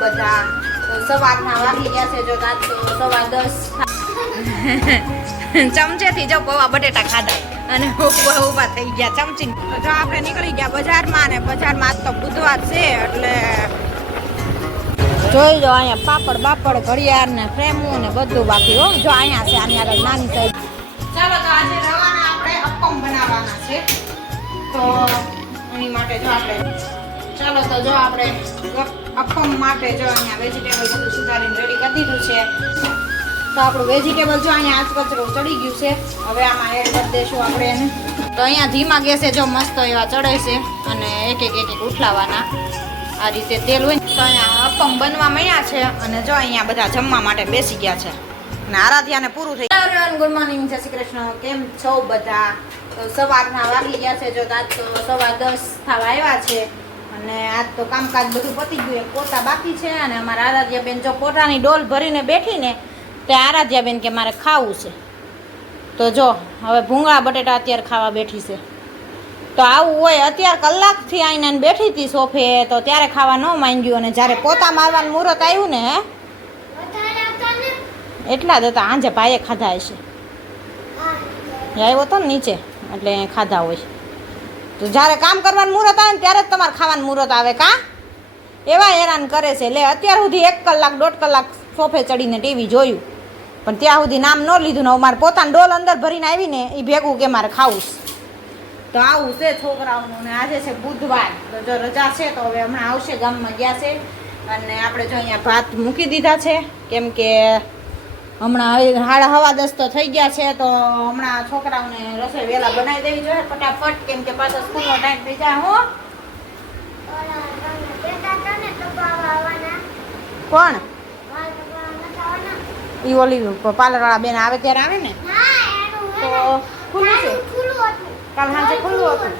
બધા તો સવારના વાગી ગયા છે જો આજ તો સવા દસ ચમચેથી જો પૌવા બટેટા ખાધા અને ઊભા ઊભા થઈ ગયા ચમચી જો આપણે નીકળી ગયા બજારમાં અને બજારમાં આજ તો બુધવાર છે એટલે જોઈ લો અહીંયા પાપડ બાપડ ઘડિયાળ ને ફ્રેમો ને બધું બાકી હો. જો અહીંયા છે, આની આગળ નાની સાઈડ ચાલો તો આજે રવાના આપણે અપમ બનાવવાના છે. તો એની માટે જો આપણે ચાલો તો જો આપણે અપમ માટે જો અહીંયા વેજીટેબલ બધું સુધારીને રેડી કરી દીધું છે. તો આપણું વેજીટેબલ જો અહીંયા આજ ચડી ગયું છે. હવે આમાં એડ કરી દઈશું આપણે એને. તો અહીંયા ધીમા ગેસે જો મસ્ત એવા ચડે છે અને એક એક એક ઉઠલાવાના આ રીતે તેલ હોય તો અહીંયા અપમ બનવા મળ્યા છે અને જો અહીંયા બધા જમવા માટે બેસી ગયા છે. અને આરાધ્યાને પૂરું થઈ ગુડ મોર્નિંગ જય શ્રી કૃષ્ણ. કેમ છો બધા? સવારના વાગી ગયા છે. જો આજ તો સવા દસ થવા આવ્યા છે. અને આજ તો કામકાજ બધું પતી ગયું, એક પોતા બાકી છે અને અમારા આરાધ્યાબેન જો કોટાની ડોલ ભરીને બેઠીને તે આરાધ્યાબેન કે મારે ખાવું છે. તો જો, હવે ભૂંગળા, બટેટા અત્યારે ખાવા બેઠી છે. તો આવું હોય, અત્યારે કલાકથી આવીને બેઠી હતી સોફે, તો ત્યારે ખાવા ન માંગ્યું અને જ્યારે પોતા મારવાનું મુહૂર્ત આવ્યું ને એટલા જ હતા, આંજે ભાઈએ ખાધા હશે. આવ્યો હતો ને નીચે, એટલે ખાધા હોય. તો જ્યારે કામ કરવાનું મુહૂર્ત આવે ને ત્યારે જ તમારે ખાવાનું મુહૂર્ત આવે કા? એવા હેરાન કરે છે. લે, અત્યાર સુધી એક કલાક, દોઢ કલાક સોફે ચડીને ટીવી જોયું. પણ ત્યાં સુધી નામ ન લીધું ને મારે પોતાનો ડોલ અંદર ભરીને આવીને એ ભેગું કે મારે ખાવું તો આવું છે છોકરાઓનું ને આજે છે બુધવાર. તો જો રજા છે તો હવે હમણાં આવશે ગામમાં ગયા છે. અને આપણે જો અહીંયા ભાત મૂકી દીધા છે. કેમ કે હમણાં હવે સાડા હવા દસ તો થઈ ગયા છે, તો હમણાં છોકરાઓને રસોઈ વહેલા બનાવી દેવી જોઈએ. ફટાફટ, કેમ કે પાછો સ્કૂલનો ટાઈમ થઈ જાય, હો. કોણ? ઈ ઓલી પાર્લરવાળા બેન આવે ત્યારે આવે ને? તો ખુલ્લું છે? કાલ સાંજે ખુલ્લું હતું.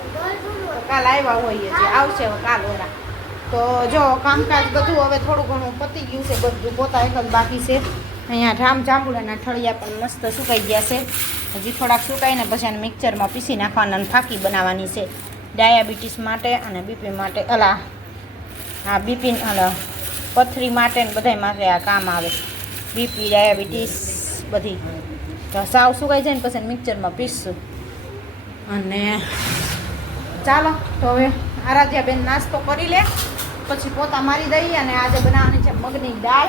કાલ આવ્યા હોઈએ છે આવશે કાલ ઓલા તો જો કામકાજ બધું હવે થોડું ઘણું પતી ગયું છે, બધું પોતા એક જ બાકી છે. અહીંયા ઢામ જાંબુડાના ઠળિયા પણ મસ્ત સુકાઈ ગયા છે. હજી થોડાક સુકાઈને પછી એને મિક્સરમાં પીસી નાખવાના અને ફાકી બનાવવાની છે. ડાયાબિટીસ માટે અને બીપી માટે, અલા, આ બીપી, અલા, પથરી માટે ને બધાય માટે આ કામ આવે. બીપી, ડાયાબિટીસ બધી. તો સાવ સુકાઈ જાય ને પછી મિક્સરમાં પીસશું. અને ચાલો, તો હવે આરાધ્યાબેન નાસ્તો કરી લે. પછી પોતા મારી દઈએ અને આજે બનાવવાની છે મગની દાળ.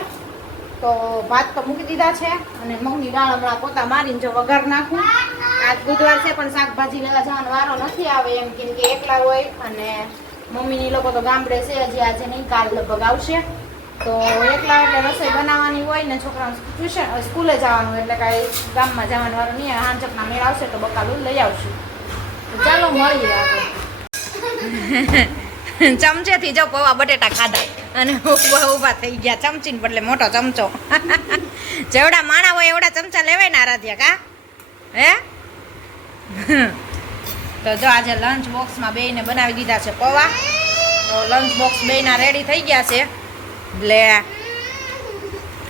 તો ભાત તો મૂકી દીધા છે અને મગની દાળ હમણાં પોતા મારીને જો વઘાર નાખું. આજ બુધવાર છે, પણ શાકભાજી લેવા જવાનો વારો નથી આવે એમ કેમ કે એકલા હોય અને મમ્મીની લોકો તો ગામડે છે, હજી આજે નહીં, કાલ લગભગ આવશે. તો એકલા એટલે રસોઈ બનાવવાની હોય ને છોકરાઓ ટ્યુશન સ્કૂલે જવાનું એટલે કાંઈ ગામમાં જવાનું વારો નહીં આવે. હાંજકના મેળ આવશે તો બકાલું લઈ આવશું. ચાલો મળીએ ચમચેથી જો પૌવા બટેટા ખાધા. અને ઊભા ઊભા થઈ ગયા, ચમચીને બદલે મોટો ચમચો. જેવડા માણા હોય એવડા ચમચા લેવાય ને આરાધ્યા કા? હે? તો જો આજે લંચ બોક્સમાં બેયને બનાવી દીધા છે પૌવા. તો લંચ બોક્સ બેયના રેડી થઈ ગયા છે. એટલે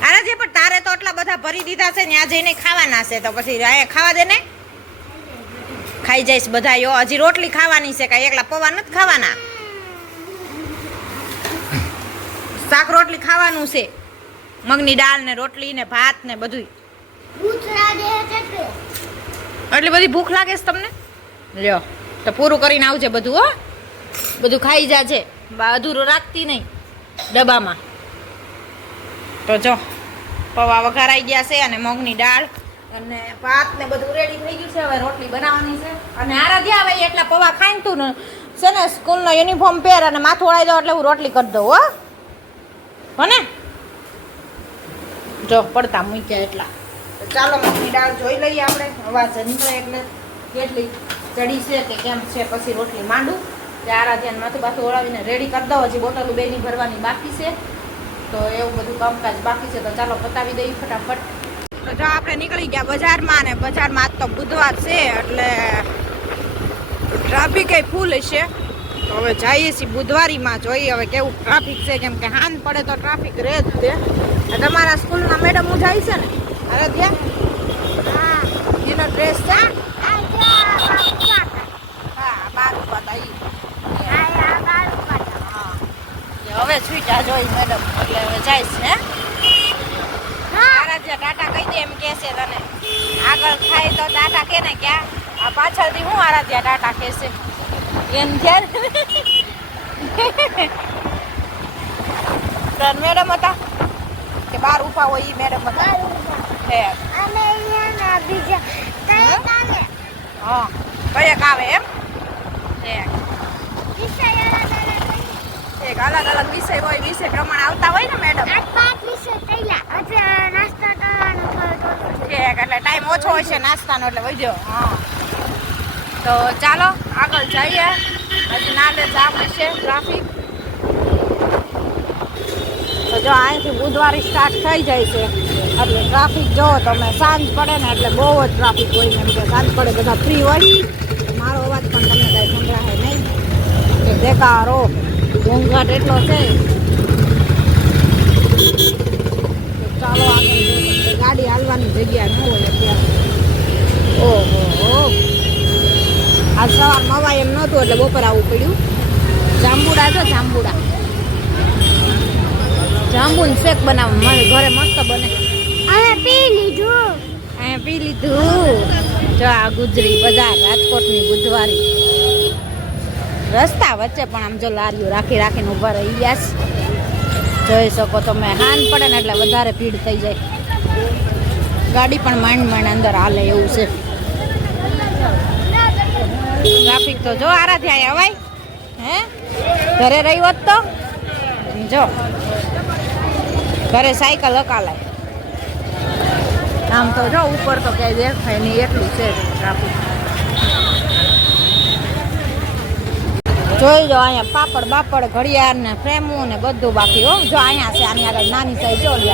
આરાધ્યા, પણ તારે તો આટલા બધા ભરી દીધા છે ને આ જઈને ખાવાના છે, તો પછી ખાવા દે ને? ખાઈ જઈશ બધા યો હજી રોટલી ખાવાની છે કાંઈ, એકલા પૌવા નથી ખાવાના શાક રોટલી ખાવાનું છે? મગની દાળ ને રોટલી ને ભાત ને બધું એટલી. બધી ભૂખ લાગે છે તમને? લ્યો તો પૂરું કરીને આવજે બધું હો. બધું ખાઈ જાજે. અધૂરું રાખતી નહીં ડબ્બામાં. તો જો પૌવા વઘારાઈ ગયા છે અને મગની દાળ અને ભાત ને બધું રેડી થઈ ગયું છે. હવે રોટલી બનાવવાની છે. અને આરાધ્યા આવે એટલા પૌવા ખાઈ તું ને છે ને સ્કૂલનો યુનિફોર્મ પહેર અને માથું ઓળાઈ દો એટલે હું રોટલી કરી દઉં હો. હો ને? જો, પડતા મૂક્યા એટલા. ચાલો, મગની દાળ જોઈ લઈએ આપણે. અવાજ નીકળે એટલે કેટલી ચડી છે કે કેમ છે. પછી રોટલી માંડું. તે માથું પાછું ઓળાવીને રેડી કરી દઉં. હજી બોટલો બેની ભરવાની બાકી છે. તો એવું બધું કામકાજ બાકી છે. તો ચાલો, પતાવી દઈએ ફટાફટ. તો જો, આપણે નીકળી ગયા બજારમાં ને બજારમાં આજ તો બુધવાર છે. એટલે ટ્રાફિક ફૂલ હશે તો હવે જઈએ છીએ બુધવારીમાં. જોઈએ હવે કેવું ટ્રાફિક છે કેમ કે હાન પડે તો ટ્રાફિક રહે જ તે. તમારા સ્કૂલના મેડમ હું જાય છે ને? અરે ત્યાં. એનો ડ્રેસ છે. હા હા. હવે હવે છૂટા જોઈ મેડમ એટલે હવે જઈશ હે? આરાધ્યા ટાટા કહી દે એમ કે છે તને. આગળ થાય તો ટાટા કે ને ક્યાં? આ પાછળથી હું આરાધ્યા ટાટા કહેશે એમ તન મેડમ હતા? કે બાર ઊભા હોય ઈ મેડમ હતા? હે. હા? કયેક આવે એમ? હે. એક અલગ અલગ વિષય હોય વિષય પ્રમાણે આવતા હોય ને મેડમ ઠીક એટલે ટાઈમ ઓછો હોય છે નાસ્તાનો એટલે વધ્યો. હા. તો ચાલો, આગળ જઈએ. હજી નાલે જામ હશે ટ્રાફિક. તો જો અહીંથી બુધવારે સ્ટાર્ટ થઈ જાય છે. એટલે ટ્રાફિક જો તમે સાંજ પડે ને એટલે બહુ જ ટ્રાફિક હોય કેમ કે સાંજ પડે બધા ફ્રી હોય. મારો અવાજ પણ તમને કાંઈ સંભળાય નહીં. કે બેકારો ઘોંઘાટ એટલો છે. ચાલો આગળ ગાડી હાલવાની જગ્યા ન હોય અત્યારે. ઓહો આ સવાર મવાય એમ નહોતું એટલે બપોર આવવું પડ્યું. જાંબુડા છો જાંબુડા. જાંબુન શેક બનાવ મારે ઘરે મસ્ત બને. અહીંયા પી લીધું. જો આ ગુજરી બજાર રાજકોટની બુધવારી. રસ્તા વચ્ચે પણ આમ જો લારીઓ રાખી રાખીને ઊભા રહી ગયા જોઈ શકો તમે હાન પડે ને એટલે વધારે ભીડ થઈ જાય. ગાડી પણ માંડ માંડ અંદર હાલે એવું છે. ટ્રાફિક તો જો આરા ત્યાં અવાય હે? ઘરે રહી હોત તો? જો. ઘરે સાયકલ હકાલાય. આમ તો જો ઉપર તો ક્યાંય દેખાય નહીં એટલું છે ટ્રાફિક. જોઈ જો અહીંયા પાપડ બાપડ ઘડિયાળ ને ફ્રેમો ને બધું બાકી હો. જો અહીંયા છે આની આગળ નાની સાઈઝ જો છે.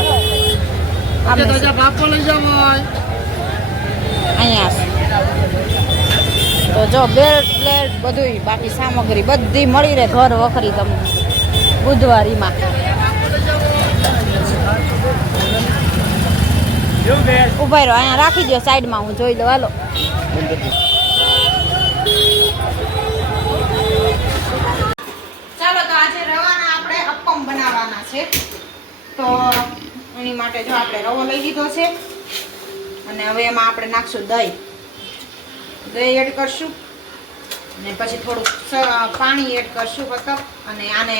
અહીંયા છે. તો જો બેલ્ટ પ્લેટ બધું બાકી સામગ્રી બધી મળી રહે ઘર વખરી તમને. બુધવારીમાં. ઊભા રહ્યો અહીંયા રાખી દો સાઈડમાં, હું જોઈ લઉં. હાલો. ચાલો આજે રવાના આપણે અપ્પમ બનાવવાના છે. તો એની માટે જો આપણે રવો લઈ લીધો છે. અને હવે એમાં આપણે નાખશું દહીં. દહીં એડ કરશું. અને પછી થોડુંક પાણી એડ કરશું પતક અને આને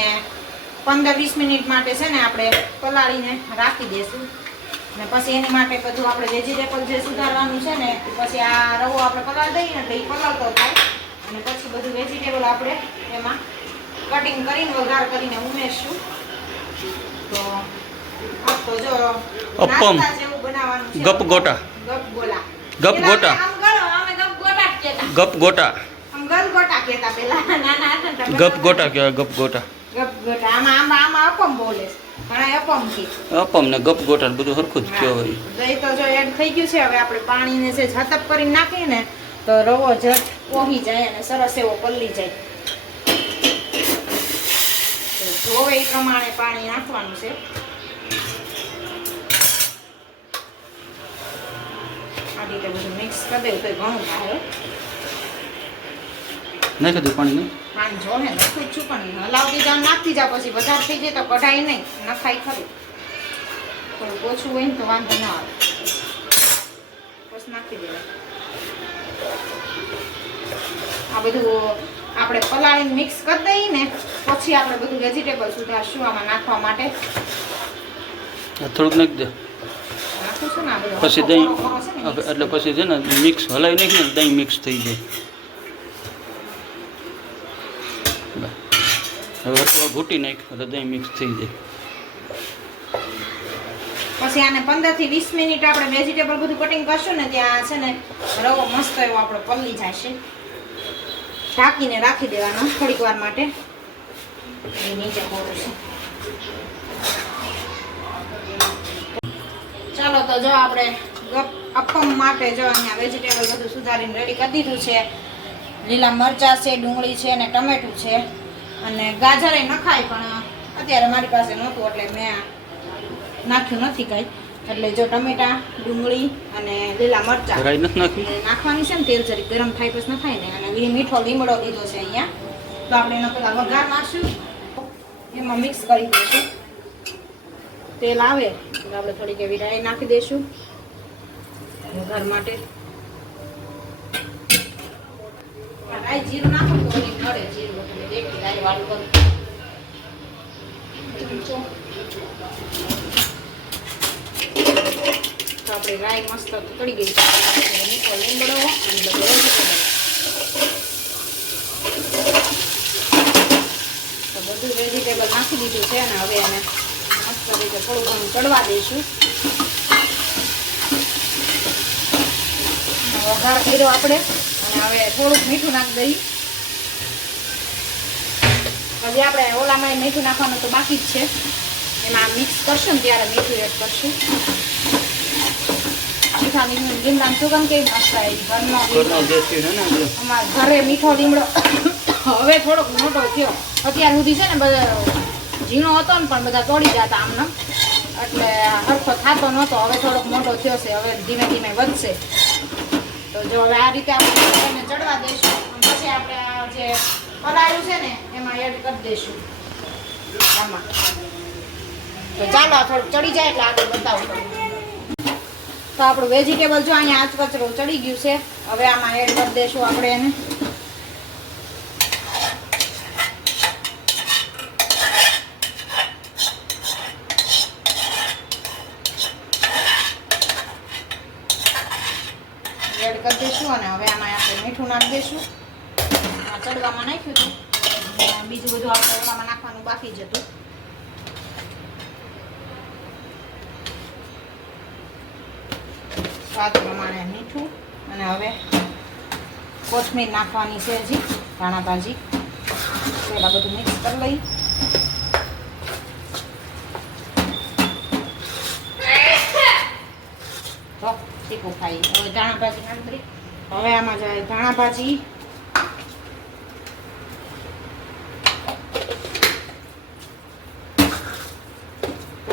પંદર વીસ મિનિટ માટે છે ને આપણે પલાળીને રાખી દઈશું અને પછી એની માટે બધું આપણે વેજીટેબલ જે સુધારવાનું છે ને પછી આ રવો આપણે પલાળ દઈએ એટલે એ પલાળતો થાય. અને પછી બધું વેજીટેબલ આપણે એમાં કટિંગ કરીને વઘાર કરીને ઉમેરશું. તો તો જો. નાસ્તા જેવું બનાવવાનું છે. ગપ ગોટા. ગપ ગોલા. ગપ ગોટા. આમ ગપ ગોટા. ગપ ગોટા આમ ગલ ગોટા કહેતા પેલા નાના હતા ગપ ગોટા કહેવાય ગપ ગોટા. ગપ ગોટા. આમાં આમાં આમાં અપમ બોલે અપમ ને ગપ ગોટા બધું સરખું જ કહેવાય. દહીં તો જો એડ થઈ ગયું છે. હવે આપણે પાણીને જે છતપ કરીને નાખીએ ને તો રવો જટ ઓહી જાય અને સરસ એવો પલ્લી જાય. જોવે એ પ્રમાણે પાણી નાખવાનું છે. આ રીતે બધું મિક્સ કરી દેવું તો ઘણું થાય હો. નાખી પાણી નહીં? પાણી જો ને નાખું જ છું પણ હલાવતી જાવ નાખતી જાવ પછી. વધારે થઈ જાય તો કઢાઈ નહીં નખાય ખરું. થોડુંક ઓછું હોય ને તો વાંધો ના આવે. બસ નાખી દેવાય. આ બધું આપણે પલાળીને મિક્સ કરી દઈએ ને પછી આપણે બધું વેજીટેબલ સુધારશું આમાં નાખવા માટે. થોડુંક નાખી દે. પછી દહીં એટલે પછી છે ને મિક્સ હલાવી નાખીએ ને દહીં મિક્સ થઈ જાય. હવે હરખું ઘૂટી નાખ એટલે મિક્સ થઈ જાય. પછી આને પંદરથી વીસ મિનિટ આપણે વેજીટેબલ બધું કટિંગ કરશું ને, ત્યાં છે ને રવો મસ્ત એવો આપણો પલ્લી જશે. ઢાંકીને રાખી દેવાનો થોડીક વાર માટે. નીચે કોરું છે. ચાલો તો જો આપણે અપમ માટે જો અહીંયા વેજીટેબલ બધું સુધારીને રેડી કરી દીધું છે. લીલા મરચાં છે, ડુંગળી છે અને ટમેટું છે. અને ગાજરે નખાય પણ અત્યારે મારી પાસે નહોતું એટલે મેં નાખ્યું નથી કાંઈ. એટલે જો ટમેટા ડુંગળી અને લીલા મરચાં એ નાખવાની છે ને તેલ જરી ગરમ થાય પછી ન થાય ને. અને મીઠો લીમડો લીધો છે અહીંયા. તો આપણે એનો પેલા વઘાર નાખશું એમાં મિક્સ કરી દઈશું. તેલ આવે એટલે આપણે થોડીક એવી રાઈ નાખી દઈશું. વઘાર માટે. રાઈ જીરું નાખો તો મળે જીરું. વાળું કરું. તો આપણે રાઈ મસ્ત તળી ગઈ એની મૂકો લીમડો અને બધું. તો બધું વેજીટેબલ નાખી દીધું છે અને હવે એને મસ્ત રીતે થોડું ઘણું ચડવા દઈશું. વઘાર કર્યો આપણે. અને હવે થોડુંક મીઠું નાખી દઈ હજી આપણે ઓલામાં મીઠું નાખવાનું તો બાકી જ છે. એમાં મિક્સ કરશું ને ત્યારે મીઠું એડ કરશું. મીઠા લીમડો લીમડાનું સુગંધ કેવી મસ્ત આવી ઘરનો અમારા ઘરે મીઠો લીમડો. હવે થોડોક મોટો થયો. અત્યાર સુધી છે ને બધા ઝીણો હતો ને પણ બધા તોડી જતા આમને. એટલે હરખો થતો નહોતો. હવે થોડોક મોટો થયો છે. હવે ધીમે ધીમે વધશે. તો જો હવે આ રીતે આપણે ચડવા દઈશું. પછી આપણે જે પલાળ્યું છે ને, એમાં એડ કરી દઈશું. આમાં. તો ચાલો, આ થોડુંક ચડી જાય એટલે આગળ બતાવું તો આપણું વેજીટેબલ જો અહીંયા આજ કચરો ચડી ગયું છે, હવે આમાં એડ કરી દઈશું આપણે એને એડ કરી દઈશું અને હવે આમાં આપણે મીઠું નાખી દઈશું આ ચડવામાં નાખ્યું હતું અને બીજું બધું આપણે ઓલામાં નાખવાનું બાકી જ હતું સ્વાદ પ્રમાણે મીઠું અને હવે કોથમીર નાખવાની છે હજી, ધાણા ભાજી. પહેલાં બધું મિક્સ કરી લઈ. તો તીખું ખાઈ હવે ધાણા ભાજી નાખી હવે આમાં જાય ધાણા ભાજી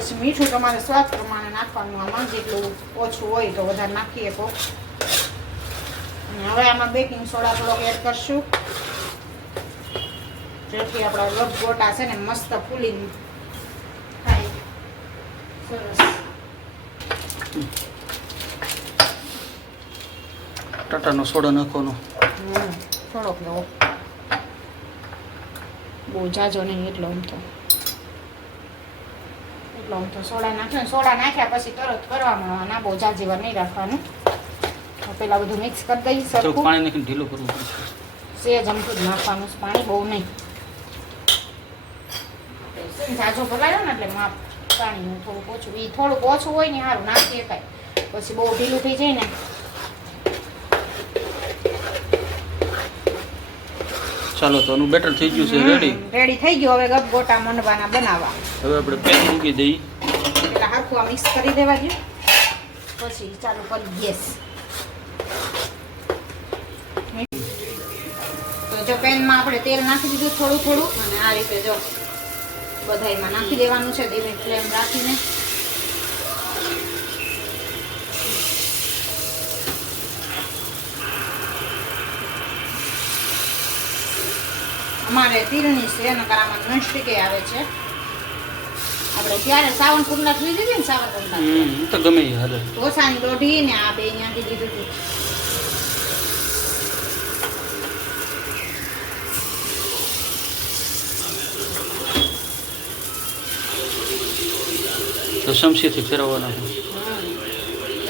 પછી મીઠું તમારે સ્વાદ પ્રમાણે નાખવાનું. આમાં જેટલું ઓછું હોય તો વધારે નાખીએ તો. અને હવે આમાં બેકિંગ સોડા થોડોક એડ કરશું. જેથી આપણા લપગોટા છે ને મસ્ત ફૂલી થાય. સરસ. ટાટાનો સોડા નાખવાનો. થોડોક એવો. બહુ જાજો નહીં એટલો આમ તો. એટલો તો સોડા નાખ્યો સોડા નાખ્યા પછી તરત કરવા મળવાના બહુ જાજી નહીં રાખવાનું. પેલા બધું મિક્સ કરી દઈ સરખું. પાણી નાખીને ઢીલું કરવું સેજ અમથું જ નાખવાનું પાણી બહુ નહીં. ને જાજો ભરાયો ને એટલે માપ પાણી થોડુંક ઓછું એ થોડુંક ઓછું હોય ને સારું નાખી શકાય પછી બહુ ઢીલું થઈ જાય ને ચાલો તો આનું બેટર થઈ ગયું છે રેડી રેડી થઈ ગયું. હવે ગપ ગોટા મંડવાના બનાવવા. હવે આપણે પેન મૂકી દઈએ. એટલે હરખું આ મિક્સ કરી દેવા દે પછી ચાલુ કરી ગેસ તો જો પેનમાં આપણે તેલ નાખી દીધું થોડું થોડું. અને આ રીતે જો બધાયમાં નાખી દેવાનું છે. ધીમે ફ્લેમ રાખીને. અમારે તીરની છે નકર આમાં નોનસ્ટિક આવે છે. આપણે ત્યારે સાવન કુંડલા ખરીદી હતી ને સાવન કુંડલા તો ગમે હાલે. ઢોસાની લોઢી ને આ બે અહીંયાથી લીધું હતું તો શમશીથી ફેરવવાના છે.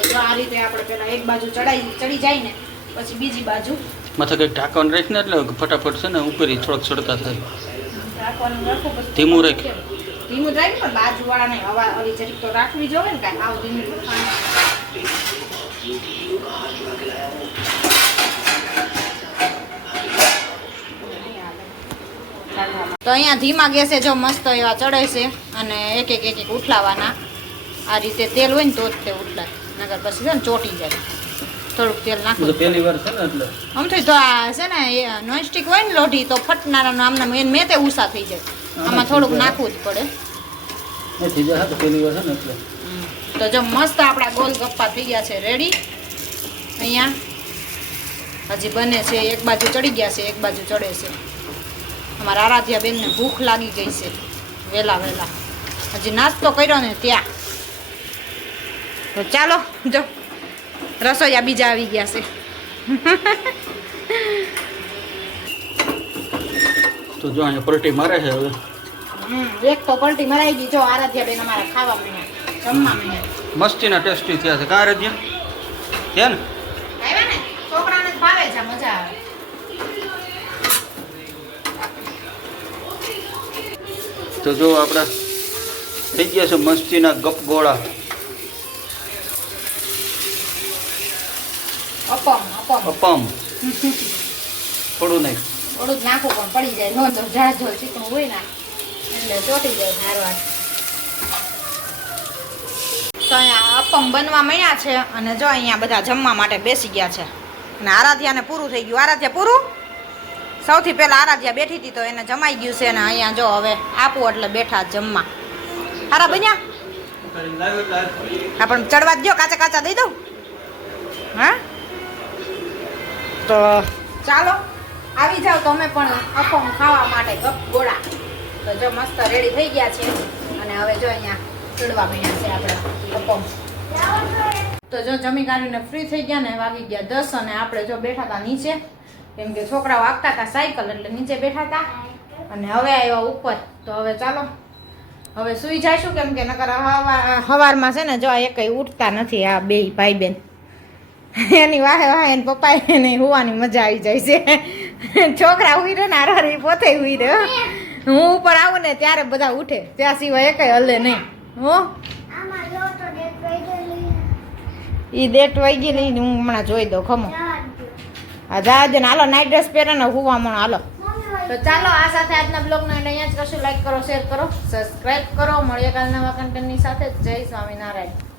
તો આ રીતે આપણે પેલા એક બાજુ ચડાઈ ચડી જાય ને પછી બીજી બાજુ માથે કંઈક ઢાંકવાનું રાખીને એટલે ફટાફટ છે ને ઉપરી થોડોક ચડતા થાય. રાખો ધીમું રાખ. ધીમું જ પણ બાજુ હવા ઓલી જરીક તો રાખવી જોવે ને કાંઈ. આવ ધીમું તો અહીંયા ધીમા ગેસે જો મસ્ત એવા ચડે છે અને એક એક એક એક ઉઠલાવાના. આ રીતે તેલ હોય ને તો જ તે ઉઠલાય. નગર પછી છે ને ચોટી જાય. થોડુંક તેલ બધું પહેલી વાર છે ને એટલે. આમ તો આ છે ને એ નોનસ્ટિક હોય ને લોઢી તો ફટનારાનો આમના મેં મેં તે ઉષા થઈ જાય. આમાં થોડુંક નાખવું જ પડે. થઈ જાય તો પહેલી વાર છે ને એટલે. તો જો મસ્ત આપણા ગોલ ગપ્પા થઈ ગયા છે રેડી અહીંયા. હજી બને છે એક બાજુ ચડી ગયા છે એક બાજુ ચડે છે. અમારા આરાધ્યા બેનને ભૂખ લાગી ગઈ છે. વહેલા વહેલા હજી નાસ્તો કર્યો ને ત્યાં. તો ચાલો જો. રસોઈયા બીજા આવી ગયા છે. તો જો અહીંયા પલટી મારે છે હવે. એક તો પલટી મરાઈ ગઈ. જો આરાધ્યા બેન અમારા ખાવા માંડ્યા જમવા માંડ્યા મસ્તીના ટેસ્ટી થયા છે. કાં રજ્યા છે ને? આવ્યા ને? છોકરાને ભાવે છે મજા આવે. તો જો આપણા થઈ ગયા છે મસ્તીના ગપ અપમ અપમ થોડું નહીં. થોડુંક નાખવું પણ પડી જાય. નો તો જાજો ચીકણું હોય ને એટલે ચોટી જાય નારવા તો અહીંયા અપમ બનવા મળ્યા છે અને જો અહીંયા બધા જમવા માટે બેસી ગયા છે. અને આરાધ્યાને પૂરું થઈ ગયું. આરાધ્યા પૂરું? સૌથી પહેલા આરાધ્યા બેઠી હતી તો એને જમાઈ ગયું છે અને અહીંયા જો હવે આપું એટલે બેઠા જમવા. હારા બન્યા? હા પણ ચડવા જ દો કાચા કાચા દઈ દઉં. હા? તો ચાલો, આવી જાઓ તમે પણ અપમ ખાવા માટે, ગપ ગોળા. તો જો મસ્ત રેડી થઈ ગયા છે. અને હવે જો અહીંયા ચડવા માંડ્યા છે આપણે અપમ. તો જો જમી કાઢીને ફ્રી થઈ ગયા ને, વાગી ગયા દસ અને આપણે જો બેઠા હતા નીચે. કેમ કે છોકરાઓ આપતા હતા સાયકલ એટલે નીચે બેઠા હતા અને હવે આવ્યા ઉપર. તો હવે ચાલો. હવે સુઈ જઈશું કેમ કે નકર હવા હવારમાં છે ને, જો એક ઉઠતા નથી આ બે ભાઈ બેન. એની વાહે વાહે એને પપ્પાએ એને હોવાની મજા આવી જાય છે. છોકરા ઉઈ રહ્યો ને હારે પોતે ઉઈ રહ્યો હું. ઉપર આવું ને ત્યારે બધા ઉઠે ત્યાં સિવાય એકય હલે નહીં હો. એ ડેટ વહી ગઈ નહીં હું હમણાં જોઈ દઉં ખમો. હા જાજે ને હાલો નાઇટ ડ્રેસ પહેરે ને હુવા મણ હાલો. તો ચાલો આ સાથે આજના બ્લોગને અહીંયા જ કશું લાઈક કરો શેર કરો સબસ્ક્રાઈબ કરો. મળીએ કાલના નવા કન્ટેન્ટની સાથે. જય સ્વામિનારાયણ.